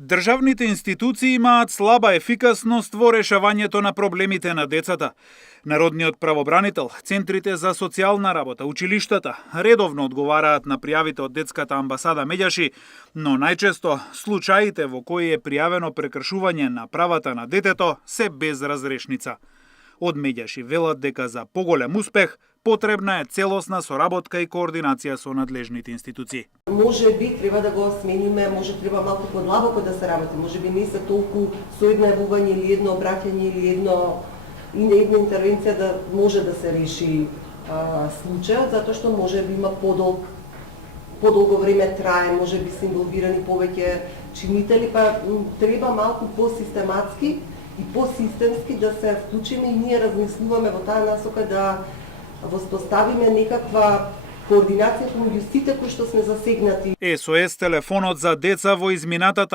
Државните институции имаат слаба ефикасност во решавањето на проблемите на децата. Народниот правобранител, центрите за социјална работа, училиштата редовно одговараат на пријавите од детската амбасада Медјаши, но најчесто случаите во кои е пријавено прекршување на правата на детето се без разрешница. Од Медјаши велат дека за поголем успех потребна е целосна соработка и координација со надлежните институции. Може би треба да го смениме, може треба малку подлабоко да се работи, може би не се толку со еднавување или едно обраќање или една интервенција да може да се реши случајот, затоа што може би има подолго време трае, може би се инволвирани повеќе чинители, па треба малку посистематски и посистемски да се вклучиме и ние размислуваме во таа насока да воспоставиме некаква координација помеѓу сите кои што сме засегнати. SOS телефонот за деца во изминатата